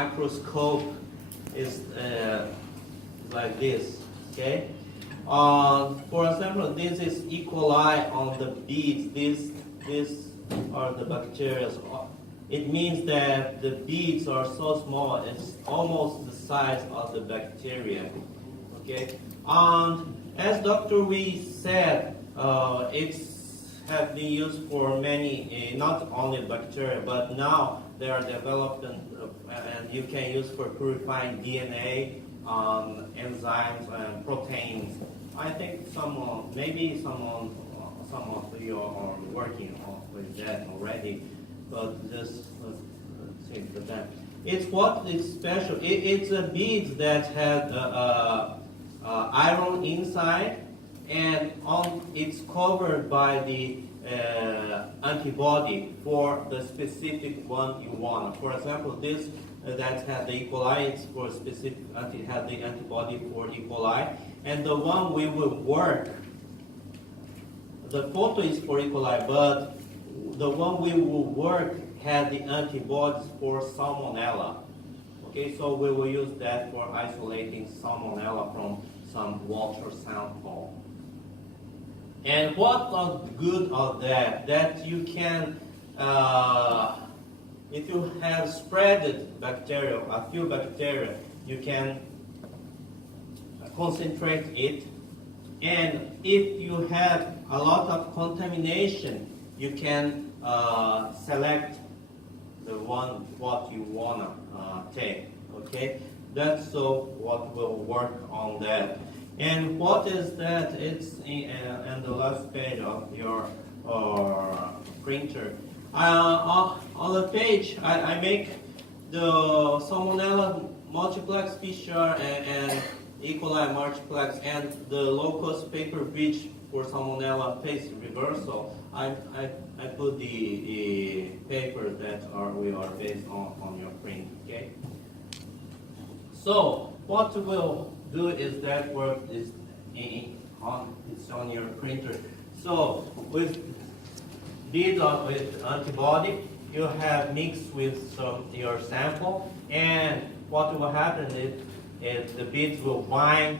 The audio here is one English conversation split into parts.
microscope is like this, okay? For example, this is E. coli on the beads. These are the bacteria. It means that the beads are so small, it's almost the size of the bacteria, okay? And as Dr. Wee said, it's have been used for many, not only bacteria, but now they are developed and you can use for purifying DNA, enzymes, and proteins. I think maybe some of you are working with that already, but just let's think for that. It's what is special. It's a bead that had iron inside, and it's covered by the antibody for the specific one you want. For example, this that had the E. coli, it's for specific had the antibody for E. coli, and the one we will work. The photo is for E. coli, but the one we will work had the antibodies for Salmonella. Okay, so we will use that for isolating Salmonella from some water sample. And what are good of that? That you can, if you have spreaded bacteria, a few bacteria, you can concentrate it. And if you have a lot of contamination, you can select the one what you wanna take. Okay, that's what will work on that. And what is that? It's in the last page of your printer. On the page, I make the Salmonella multiplex PCR and E. coli multiplex and the locus paper bridge for Salmonella phase reversal. I put the papers that we are based on your print. Okay. So what we'll do is that work is it's on your printer. So with bead with antibody, you have mixed with your sample, and what will happen is the beads will bind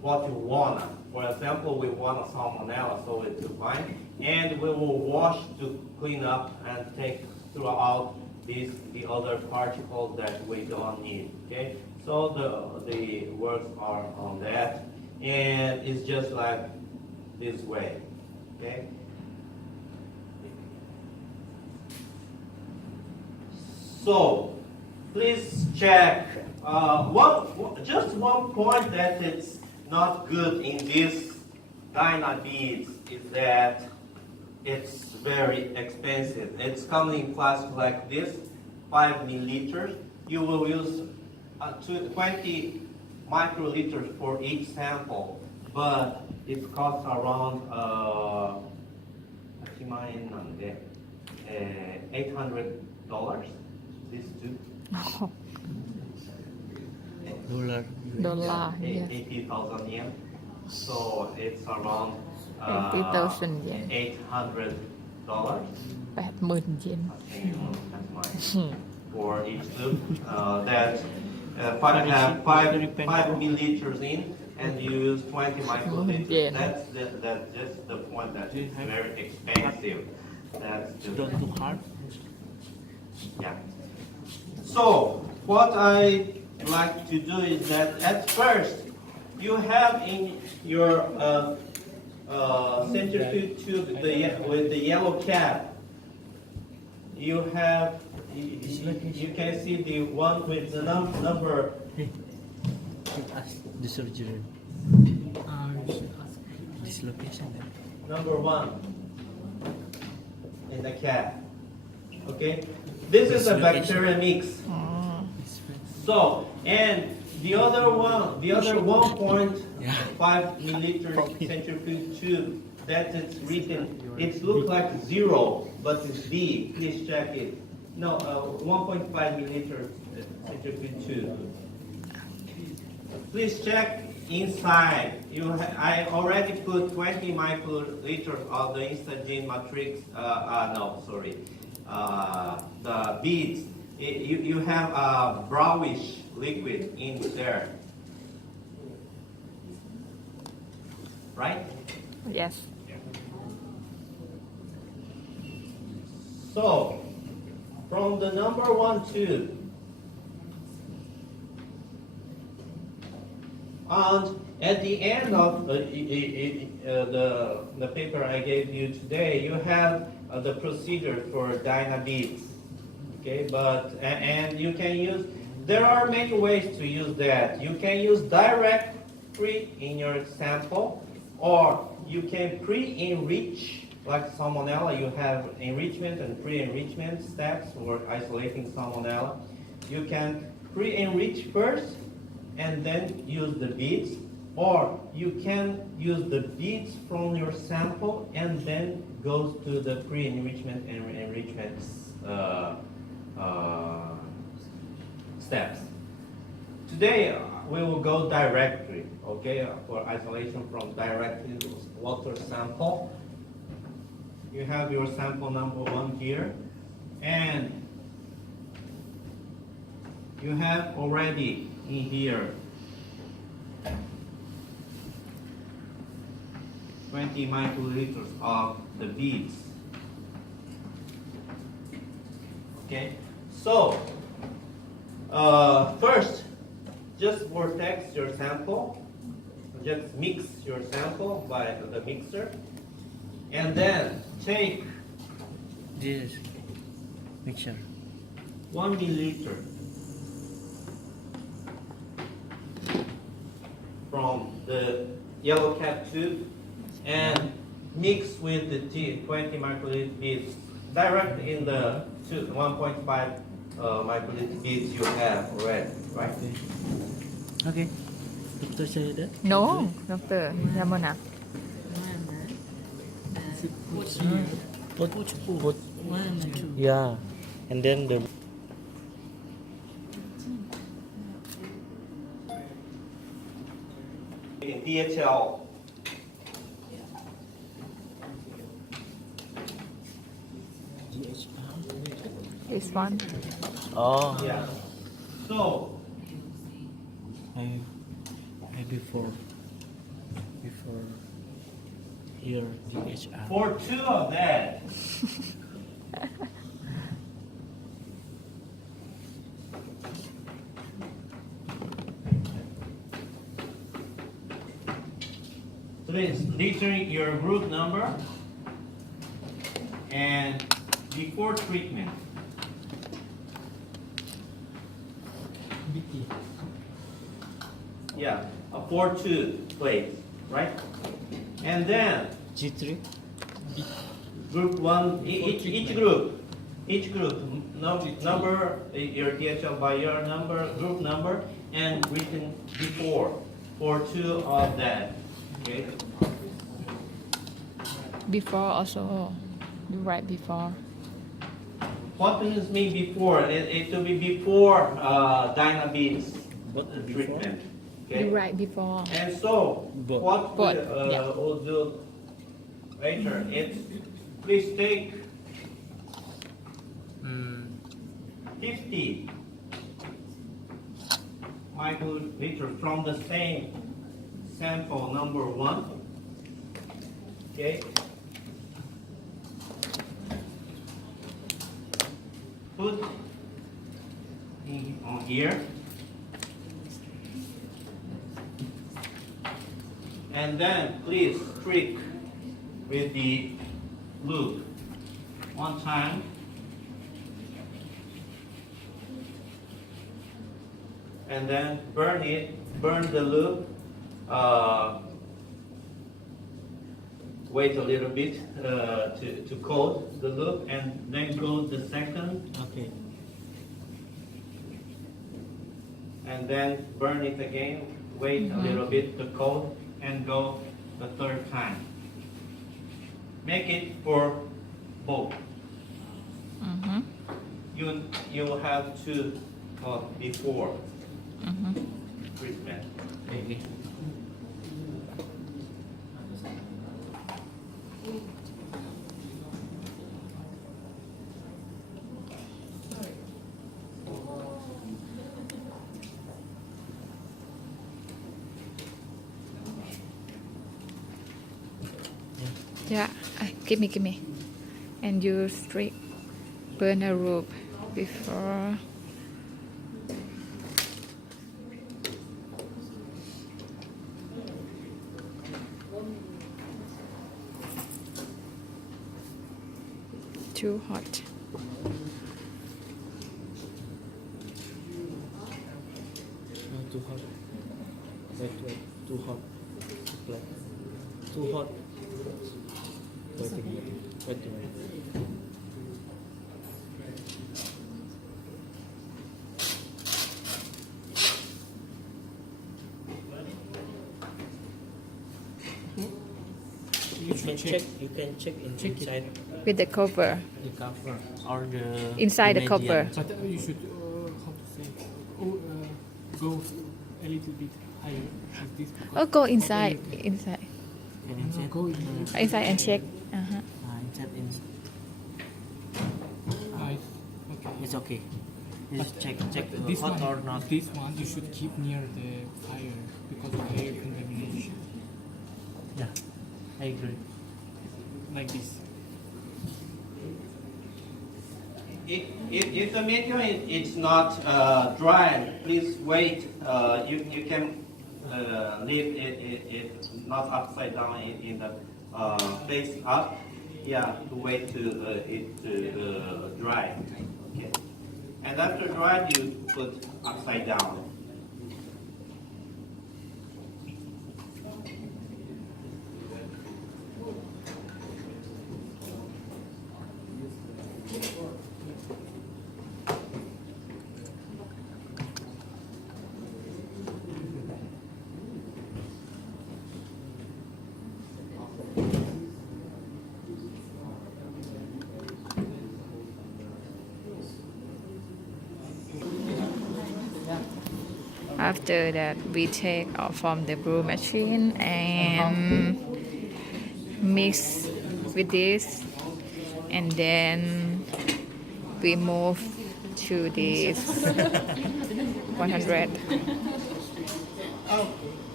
what you want. For example, we want a Salmonella, so it will bind, and we will wash to clean up and take throughout the other particles that we don't need. Okay. So the works are on that, and it's just like this way, okay? So please check just one point that it's not good in this Dyna beads is that it's very expensive. It's coming in plastic like this, 5 milliliters. You will use 20 microliters for each sample, but it costs around $800. These two. Dollar, yes. 80,000 yen. So it's around 80,000 yen. $800. 80,000 yen. For each tube. That have 5 milliliters in, and you use 20 microliters. That's just the point that it's very expensive. That's just Don't look hard. yeah. So what I like to do is that at first you have in your centrifuge tube with the yellow cap. You have. You can see the one with the number. Ask the surgeon. This location. Number 1 in the cap. Okay, this is a bacteria mix. So, and the other 1.5 milliliter centrifuge tube that is written. It looks like 0, but it's B. Please check it. No, 1.5 milliliter centrifuge tube. Please check inside. I already put 20 microliters of the Instagene matrix. The beads you have a brownish liquid in there, right? Yes. So, from the number 1, 2, and at the end of the paper I gave you today, you have the procedure for Dynabeats. Okay, and you can use, there are many ways to use that. You can use directly in your sample, or you can pre-enrich, like Salmonella, you have enrichment and pre-enrichment steps for isolating Salmonella. You can pre-enrich first and then use the beads, or you can use the beads from your sample and then goes to the pre-enrichment and enrichment steps. Today we will go directly, okay, for isolation from directly water sample. You have your sample number 1 here, and you have already in here 20 microliters of the beads. Okay, so first, just vortex your sample. Just mix your sample by the mixer, and then take This mixture. 1 milliliter from the yellow cap tube and mix with the 20 microliter beads direct in the 1.5 microliter beads you have already, right? Okay. Doctor say that? No, doctor. Yamona. Put. Yeah. And then the In DHL. This one. Oh. Yeah. So I before your DHR. for 2 of that, please enter your group number and before treatment. Yeah, a 4-2 plate, right? And then G3. group 1, each group, number your DHL by your number, group number, and written before for 2 of that. Okay. Before also. You write before. What does mean before? It will be before Dynabeats What before? treatment. Okay. You write before. And so, But- what But, we yeah. will do later is please take 50 microliter from the same sample number 1. Okay. Put on here. And then please streak with the lube 1 time. And then burn the lube. Wait a little bit to coat the lube, and then go the second, Okay. and then burn it again. Wait a little bit to coat, and go the 3rd time. Make it for both. Mm-hmm. You will have to before Mm-hmm. treatment. Okay. Yeah, give me. And you burn a rope before. Too hot. Too hot. Wait. Too hot. Black. Too hot. Wait. You can check. You can check inside With the cover. the cover or the Inside the medium. cover. But you should, how to say, go a little bit higher like this. Oh, go inside. Inside. Can inside. Go in. Inside and check. Uh-huh. Inside Okay. it's okay. Just check This hot one, or not. this one you should keep near the fire because of air contamination. Yeah, I agree. Like this. If the medium is not dry, please wait. You can leave it not upside down in the face up. Yeah, to wait to it to dry. Okay. And after dry, you put upside down. After that, we take off from the brew machine and mix with this, and then we move to this 100.